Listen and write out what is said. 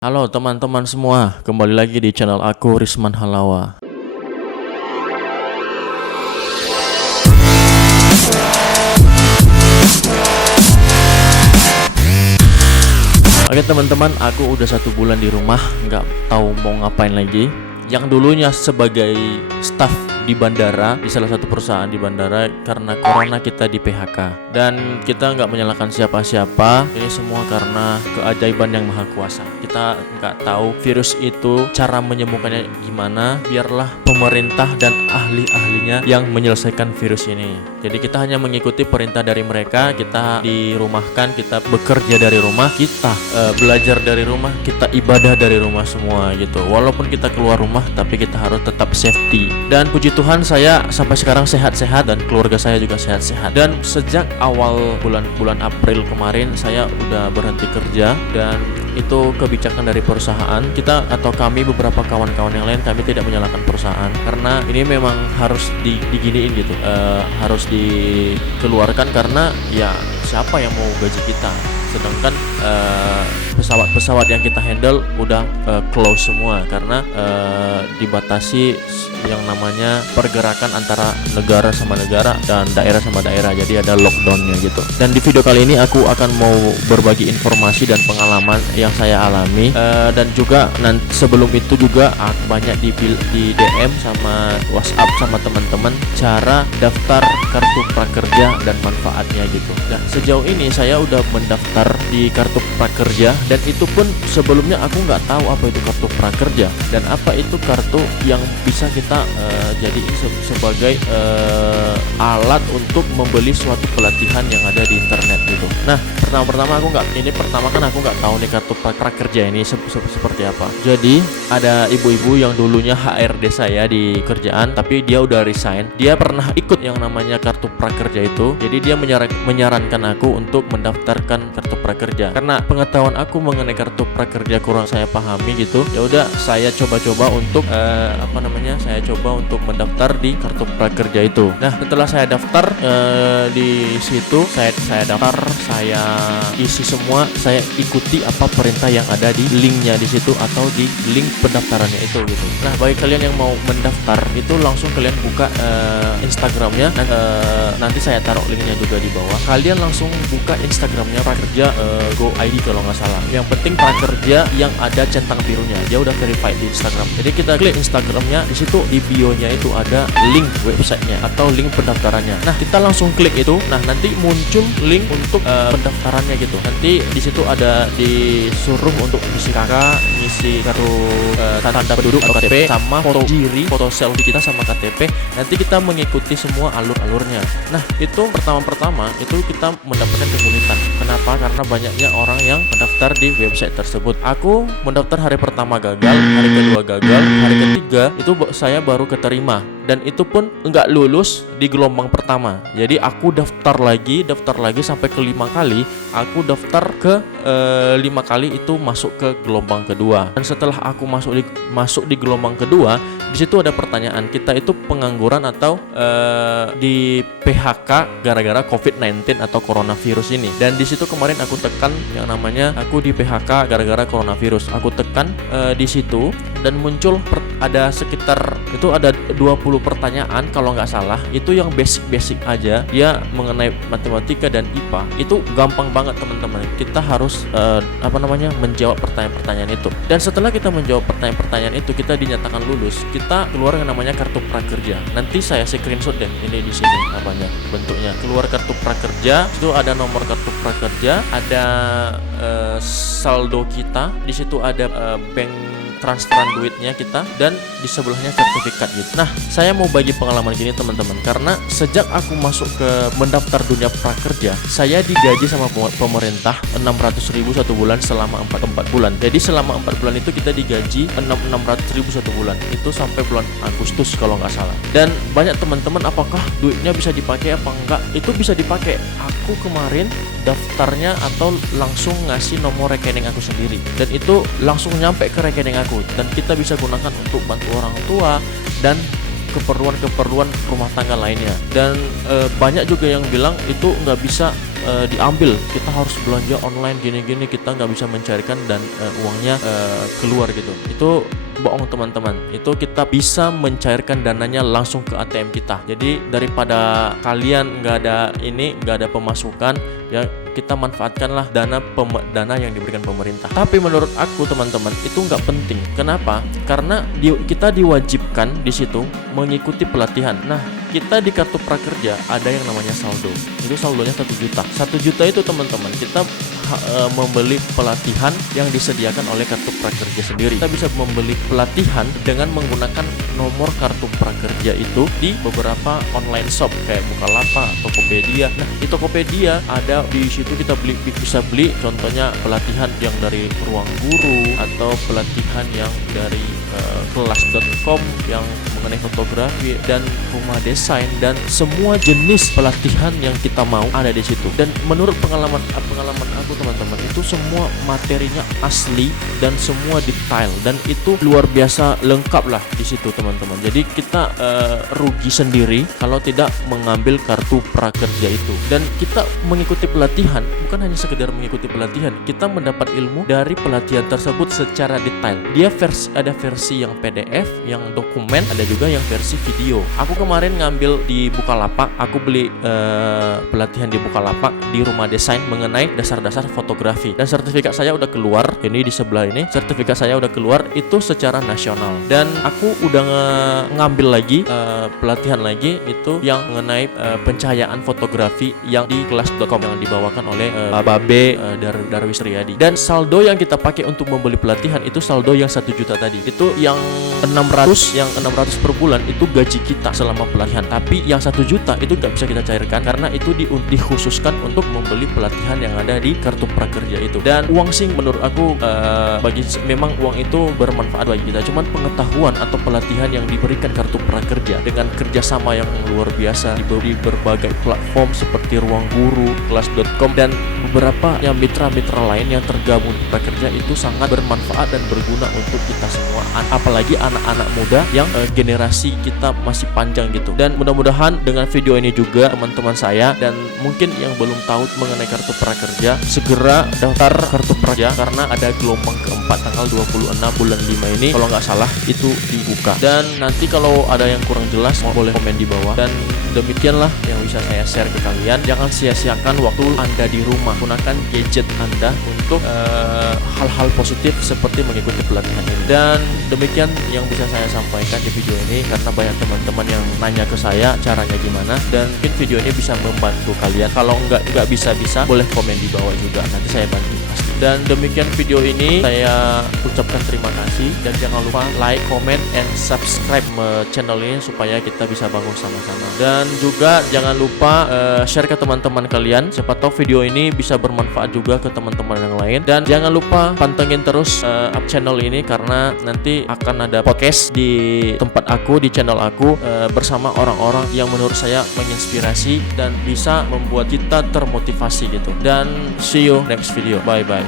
Halo teman-teman semua, kembali lagi di channel aku Risman Halawa. Oke teman-teman, aku udah 1 bulan di rumah, nggak tahu mau ngapain lagi. Yang dulunya sebagai staff di bandara, di salah satu perusahaan di bandara, karena corona kita di PHK. Dan kita nggak menyalahkan siapa-siapa, ini semua karena keajaiban yang maha kuasa. Kita nggak tahu virus itu cara menyembuhkannya gimana, biarlah pemerintah dan ahli-ahlinya yang menyelesaikan virus ini. Jadi kita hanya mengikuti perintah dari mereka, kita dirumahkan, kita bekerja dari rumah, kita belajar dari rumah, kita ibadah dari rumah semua gitu. Walaupun kita keluar rumah, tapi kita harus tetap safety. Dan puji Tuhan saya sampai sekarang sehat-sehat dan keluarga saya juga sehat-sehat. Dan sejak awal bulan April kemarin saya udah berhenti kerja, dan itu kebijakan dari perusahaan. Kita atau kami beberapa kawan-kawan yang lain, kami tidak menyalahkan perusahaan karena ini memang harus diginiin gitu, harus dikeluarkan karena ya siapa yang mau gaji kita, sedangkan pesawat-pesawat yang kita handle udah close semua karena dibatasi yang namanya pergerakan antara negara sama negara dan daerah sama daerah, jadi ada lockdownnya gitu. Dan di video kali ini aku akan mau berbagi informasi dan pengalaman yang saya alami, dan juga sebelum itu juga aku banyak di DM sama WhatsApp sama teman-teman cara daftar kartu prakerja dan manfaatnya gitu. Nah sejauh ini saya udah mendaftar di kartu prakerja, dan itu pun sebelumnya aku nggak tahu apa itu kartu prakerja dan apa itu kartu yang bisa kita jadiin sebagai alat untuk membeli suatu pelatihan yang ada di internet gitu. Nah pertama aku nggak tahu nih kartu prakerja ini seperti apa. Jadi ada ibu-ibu yang dulunya HRD saya di kerjaan, tapi dia udah resign. Dia pernah ikut yang namanya kartu prakerja itu, jadi dia menyarankan aku untuk mendaftarkan kartu prakerja. Karena pengetahuan aku mengenai kartu prakerja kurang saya pahami gitu, ya udah saya coba untuk saya coba untuk mendaftar di kartu prakerja itu. Nah setelah saya daftar di situ, saya daftar, saya isi semua, saya ikuti apa perintah yang ada di linknya di situ atau di link pendaftarannya itu gitu. Nah bagi kalian yang mau mendaftar itu langsung kalian buka Instagramnya, nanti saya taruh linknya juga di bawah. Kalian langsung buka Instagramnya prakerja Go ID kalau nggak salah. Yang penting prakerja yang ada centang birunya, dia udah verified di Instagram. Jadi kita klik Instagramnya, di situ di bio-nya itu ada link websitenya atau link pendaftarannya. Nah kita langsung klik itu, nah nanti muncul link untuk pendaftarannya gitu. Nanti di situ ada disuruh untuk ngisi KK, ngisi kartu tanda penduduk atau KTP, sama foto diri, foto selfie kita sama KTP. Nanti kita mengikuti semua alur-alurnya. Nah itu pertama itu kita mendapatkan kesulitan. Kenapa? Karena banyaknya orang yang mendaftar di website tersebut. Aku mendaftar hari pertama gagal, hari kedua gagal, hari ketiga itu saya baru keterima, dan itu pun enggak lulus di gelombang pertama. Jadi aku daftar lagi sampai ke 5 kali. Aku daftar ke 5 kali itu masuk ke gelombang kedua. Dan setelah aku masuk di gelombang kedua, di situ ada pertanyaan, kita itu pengangguran atau di PHK gara-gara COVID-19 atau coronavirus ini. Dan di situ kemarin aku tekan yang namanya aku di PHK gara-gara coronavirus. Aku tekan di situ dan muncul ada sekitar itu ada 20 pertanyaan kalau nggak salah. Itu yang basic aja, dia mengenai matematika dan IPA. Itu gampang banget teman-teman. Kita harus menjawab pertanyaan-pertanyaan itu. Dan setelah kita menjawab pertanyaan-pertanyaan itu, kita dinyatakan lulus. Kita keluar yang namanya kartu prakerja. Nanti saya screenshot deh ini di sini bentuknya. Keluar kartu prakerja, itu ada nomor kartu prakerja, ada saldo kita, di situ ada bank transferan duitnya kita, dan di sebelahnya sertifikat gitu. Nah saya mau bagi pengalaman gini teman-teman, karena sejak aku masuk ke mendaftar dunia prakerja, saya digaji sama pemerintah 600.000 1 bulan selama 4 bulan. Jadi selama 4 bulan itu kita digaji 600.000 1 bulan, itu sampai bulan Agustus kalau nggak salah. Dan banyak teman-teman, apakah duitnya bisa dipakai apa enggak? Itu bisa dipakai. Aku kemarin daftarnya atau langsung ngasih nomor rekening aku sendiri, dan itu langsung nyampe ke rekening aku, dan kita bisa gunakan untuk bantu orang tua dan keperluan rumah tangga lainnya. Dan banyak juga yang bilang itu nggak bisa diambil, kita harus belanja online gini-gini, kita nggak bisa mencairkan dan uangnya keluar gitu. Itu bohong teman-teman. Itu kita bisa mencairkan dananya langsung ke ATM kita. Jadi daripada kalian nggak ada pemasukan, ya kita manfaatkanlah dana yang diberikan pemerintah. Tapi menurut aku teman-teman itu nggak penting. Kenapa? Karena kita diwajibkan di situ mengikuti pelatihan. Nah, kita di kartu prakerja ada yang namanya saldo. Itu saldonya 1 juta. 1 juta itu teman-teman kita membeli pelatihan yang disediakan oleh kartu prakerja sendiri. Kita bisa membeli pelatihan dengan menggunakan nomor kartu prakerja itu di beberapa online shop kayak Bukalapak, Tokopedia. Nah, di Tokopedia ada di situ kita bisa beli contohnya pelatihan yang dari Ruang Guru atau pelatihan yang dari kelas.com yang mengenai fotografi dan rumah desain, dan semua jenis pelatihan yang kita mau ada di situ. Dan menurut pengalaman aku teman-teman, itu semua materinya asli dan semua detail, dan itu luar biasa lengkap lah di situ teman-teman. Jadi kita rugi sendiri kalau tidak mengambil kartu prakerja itu. Dan kita mengikuti pelatihan bukan hanya sekedar mengikuti pelatihan, kita mendapat ilmu dari pelatihan tersebut secara detail. Dia ada versi yang PDF, yang dokumen, ada juga yang versi video. Aku kemarin ngambil di Bukalapak, aku beli pelatihan di Bukalapak di rumah desain mengenai dasar-dasar fotografi, dan sertifikat saya udah keluar. Ini di sebelah ini sertifikat saya udah keluar, itu secara nasional. Dan aku udah ngambil lagi pelatihan lagi itu yang mengenai pencahayaan fotografi yang di kelas.com yang dibawakan oleh Babe Darwis Riyadi. Dan saldo yang kita pakai untuk membeli pelatihan itu saldo yang 1 juta tadi. Itu yang 600 per bulan itu gaji kita selama pelatihan. Tapi yang 1 juta itu nggak bisa kita cairkan karena itu dikhususkan untuk membeli pelatihan yang ada di kartu prakerja itu. Dan uang sih menurut aku memang uang itu bermanfaat bagi kita. Cuman pengetahuan atau pelatihan yang diberikan kartu prakerja dengan kerjasama yang luar biasa di berbagai platform seperti Ruang Guru, kelas.com, dan beberapa yang mitra-mitra lain yang tergabung di prakerja itu sangat bermanfaat dan berguna untuk kita semua, apalagi anak-anak muda yang generasi kita masih panjang gitu. Dan mudah-mudahan dengan video ini juga teman-teman saya dan mungkin yang belum tahu mengenai kartu prakerja segera daftar kartu prakerja, karena ada gelombang keempat tanggal 26 bulan 5 ini kalau nggak salah itu dibuka. Dan nanti kalau ada yang kurang jelas boleh komen di bawah. Dan demikianlah yang bisa saya share ke kalian. Jangan sia-siakan waktu Anda di rumah, gunakan gadget Anda untuk hal-hal positif seperti mengikuti pelatihan ini. Dan demikian yang bisa saya sampaikan di video ini, karena banyak teman-teman yang nanya ke saya caranya gimana, dan mungkin video ini bisa membantu kalian. Kalau nggak bisa boleh komen di bawah juga, nanti saya bantu pasti. Dan demikian video ini, saya ucapkan terima kasih, dan jangan lupa like, comment, and subscribe channel ini supaya kita bisa bangun sama-sama. Dan juga jangan lupa share ke teman-teman kalian, siapa tahu video ini bisa bermanfaat juga ke teman-teman yang lain. Dan jangan lupa pantengin terus up channel ini, karena nanti akan ada podcast di tempat aku, di channel aku, bersama orang-orang yang menurut saya menginspirasi dan bisa membuat kita termotivasi gitu. Dan see you next video, bye bye.